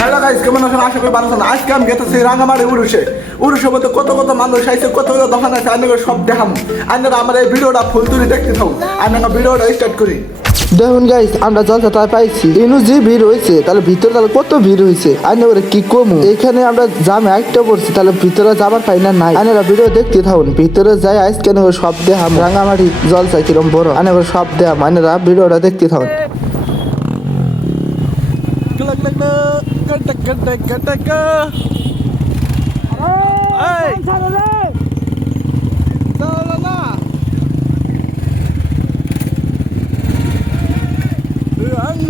Hello guys, কেমন আছেন? আশা করি ভালো আছেন। আজকে আমি গেতেছি রাঙামাটি উরুষের মধ্যে কত কত মানুষ আইছে, কত কত দোকান আছে, আমি সব দেখাম। আপনারা আমার এই ভিডিওটা ফুল তুলে দেখতে থাকুন। আমি ভিডিওটা স্টার্ট করি। দেখুন গাইস, আমরা জলসা তাই পাইছি এনু যে ভিড় হয়েছে, তাহলে ভিতরে তাহলে কত ভিড় হয়েছে আইনে কি কমু। এখানে আমরা জামে একটা পড়ছি, তাহলে ভিতরে যাবার পাই না নাই। আইনারা ভিডিও দেখতে থাকুন, ভিতরে যাই আজকে সব দেখাম। রাঙামাটি জলসা কিরম বড় আইনে সব দেখাম। আইনারা ভিডিওটা দেখতে থাকুন।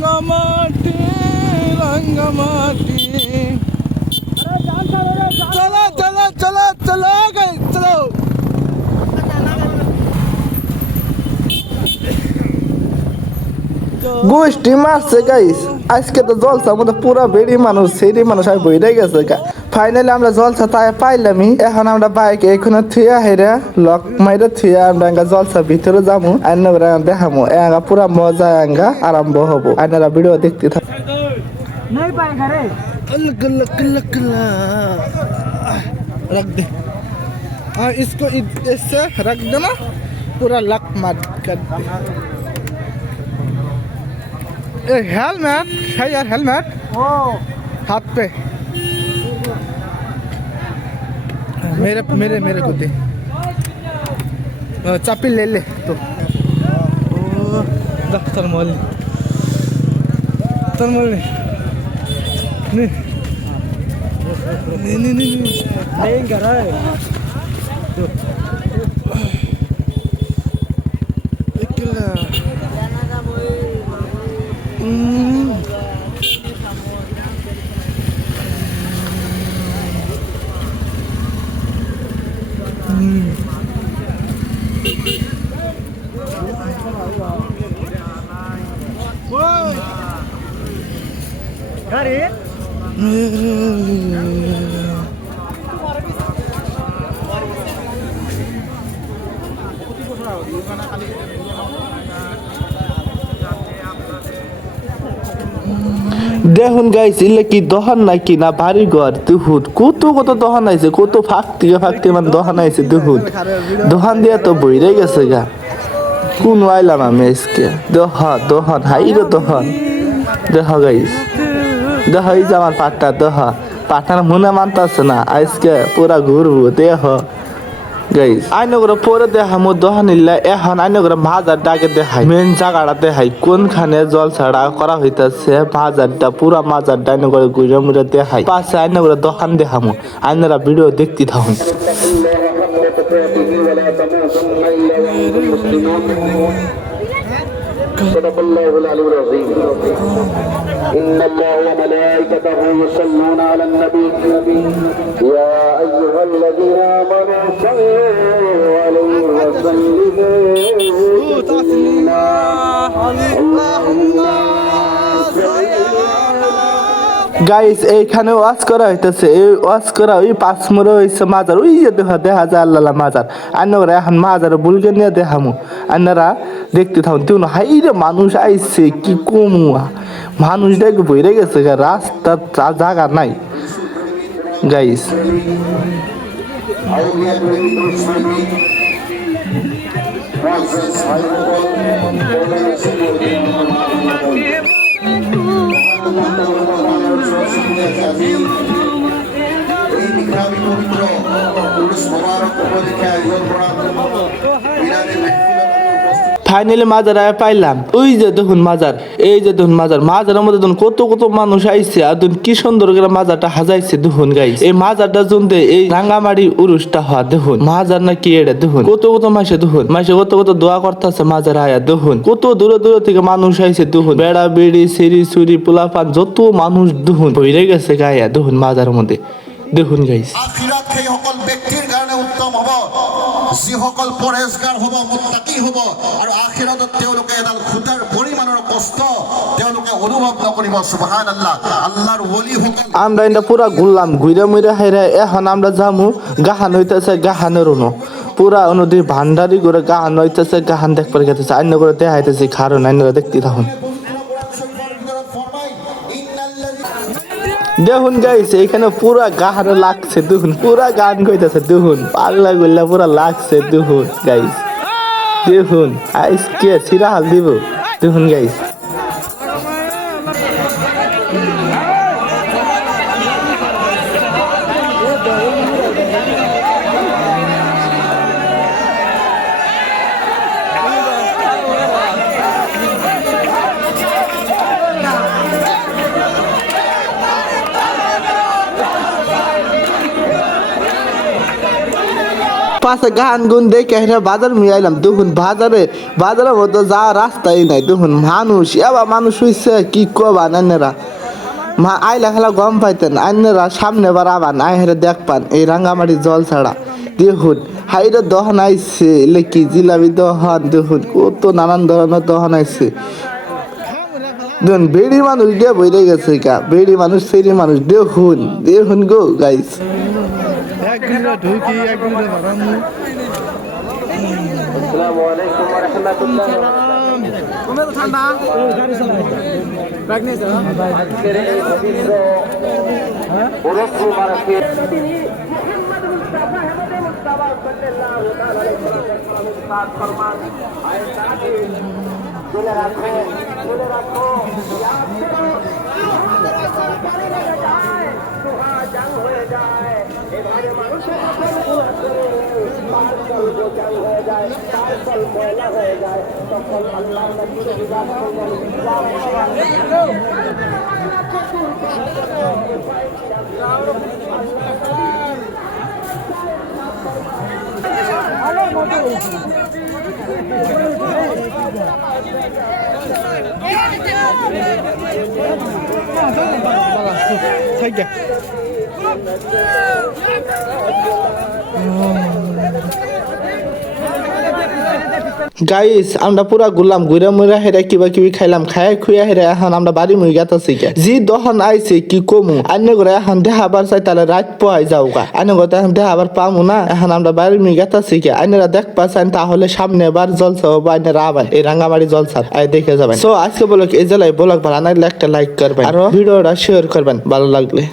रंगमाटी रंगमाटी चलो चलो चलो चलो गए चलो গোষ্ঠী মারছে গাইস। আজকে তো জলসা মধ্যে পুরো বেড়ি মানুষ সেরি মানুষ আমি বইরে গেছে গা। ফাইনালি আমরা জলসা তাই পাইলামই। এখন আমরা বাইক এখানে থুয়া হেরা লক মাইরে থুয়া আমরা জলসা ভিতরে যাবো। আইনা দেখামো এঙ্গা পুরা মজা এঙ্গা আরম্ভ হবো। আইনারা ভিডিও দেখতে থাক। नहीं पाएगा रे। रख दे। हाँ, इसको इससे रख देना, पूरा लक मत कर दे। हेलमेट है यार, हेलमेट ओ हाथ पे। मेरे मेरे मेरे को दे। चापी ले ले तो। ओ दफ्तर मोल नहीं नहीं नहीं नहीं नहीं कर रहा है। गाड़ी দেখুন গাইস, ইলে কি দহন নাকি না বাড়ি ঘর দুহুদ কত কত দহন আইছে, কত ফাঁকতে মানে দহন আইছে দুহুদ। দহন দিয়া তো বইরে গেছে গা। কোন আইলাম আমি আজকে দহন হাইরে দহন। দেখ গাইস, দেখ এই যে আমার পাটটা দেখ, পাটটার মনে মানতেছে না। আজকে পুরা ঘুরবো দেখ গাইস। আইন করে পরে দেখামো দহন ইল্লা। এখন আইন করে মাজার ডাকে দেখাই, মেন জায়গাটা দেখাই কোনখানে জল ছাড়া করা হইতাছে। মাজারটা পুরা মাজারটা আইন করে ঘুরে মুড়ে দেখাই। পাশে আইন করে দোকান দেখামো। আইনারা ভিডিও দেখতে থাকুন। صدق الله العلي العظيم. إن الله وملائكته يصلون على النبي يا أيها الذين آمنوا صلوا عليه وسلموا تسليما. গাইস, এইখানে ওয়াজ করা হইতেছে। এই ওয়াজ করা ওই পাঁচমুড়ে হইছে মাজার। ওই যে দেখা যায় আল্লাহ মাজার। আন্নারা এখন মাজার বুলকে নিয়ে দেখামু। আন্নারা দেখতে থাকুন। তুই হাইরে মানুষ আইছে কি কমু, মানুষ দেখে বইরে গেছে গা। রাস্তার জায়গা নাই গাইস। ফাইনালি মাজার আয় পাইলাম। ওই যে দেখুন মাজার, এই যে দেখুন মাজার। মাজারের মধ্যে দেখুন কত কত মানুষ আইছে। আর দেখুন কি সুন্দর করে মাজারটা হাজাইছে দেখুন গাইস। এই মাজারটা জুনতে এই রাঙ্গামাটি উরুষটা হওয়া দেখুন। মাজার না কি এটা দেখুন, কত কত মাসে দেখুন, মাসে কত কত দোয়া করতেছে মাজার আয়া দেখুন। কত দূরে দূরে থেকে মানুষ আইছে দেখুন। বেড়া বেড়ি সিঁড়ি চুরি পোলাপান যত মানুষ দেখুন ভরে গেছে গায়া দেখুন মাজারের মধ্যে দেখুন গাইস। আখিরাত সেই সকল ব্যক্তিৰ কাৰণে উত্তম হ'ব যিসকল পৰেজগাৰ হ'ব, মুত্তাকি হ'ব, আৰু আখিৰাতত তেওঁলোকে এডাল খুঁটাৰ পৰিমাণৰ কষ্ট তেওঁলোকে অনুভৱ নকৰিব। সুবহানাল্লাহ। আল্লাহৰ ওলি সকল আমরা এটা পুরা ঘুরলাম, ঘুরে মুড়ে হাইরে। এখন আমরা যামু গাহান হইতেছে, গাহানের উনো পুরা নদী ভান্ডারি করে গাহান হইতেছে। গাহান দেখবার গেতেছে, আইন করে দেখাইতেছে। কারণ আইনরা দেখতে থাকুন। ফরমাই ইন্নাল্লাযী দেখুন গাইছে এখানে পুরা গাহারে লাগছে দেখুন পুরা গান কইতাছে দেখুন পাগলা গুল্লা পুরা লাগছে দেখুন গাইস দেখুন আজকে সিরা হাল দিব দেখুন গাইস পাশে গান গুন দেখে হেরা বাজার মিলাইলাম দেখুন বাজারের মধ্যে যা রাস্তাই নাই দেখুন মানুষ এবার মানুষ হইছে কি কবা নান্যরা মা আইলা খেলা গম পাইতেন আন্যরা সামনে বার আবার নাই হেরে দেখ পান এই রাঙ্গামাটি জল ছাড়া দেখুন হাইরে দহন আইছে কি জিলাপি দহন দেখুন কত নানান ধরনের দহন আইছে দেখুন বেড়ি মানুষ দিয়ে বইরে গেছে গা বেড়ি মানুষ সেরি মানুষ দেখুন গো গাইস السلام عليكم ورحمة الله আজকের এই পবিত্র পুরুষ মুবারকে গাইস আমরা পুরা গুলাম ঘুরে মুরা হেরা কিবা কিবি খাইলাম খাই খুয়া হেরা এখন আমরা বাড়ি মুই গেতাছি জি দহন আইছে কি কমু আন্য করে এখন দেহা আবার চাই তাহলে রাত পোয়াই যাও গা আন্য কথা এখন দেহা আবার পামু না এখন আমরা বাড়ি মুই গেতাছি আইনেরা দেখ পাচ্ছেন তাহলে সামনে বার জলসা হবো আইনেরা আবার এই রাঙ্গামাটি জলসা আই দেখে যাবেন সো আজকে বলক এই জেলায় বলক ভালো না একটা লাইক করবেন আর ভিডিওটা শেয়ার করবেন ভালো লাগলে।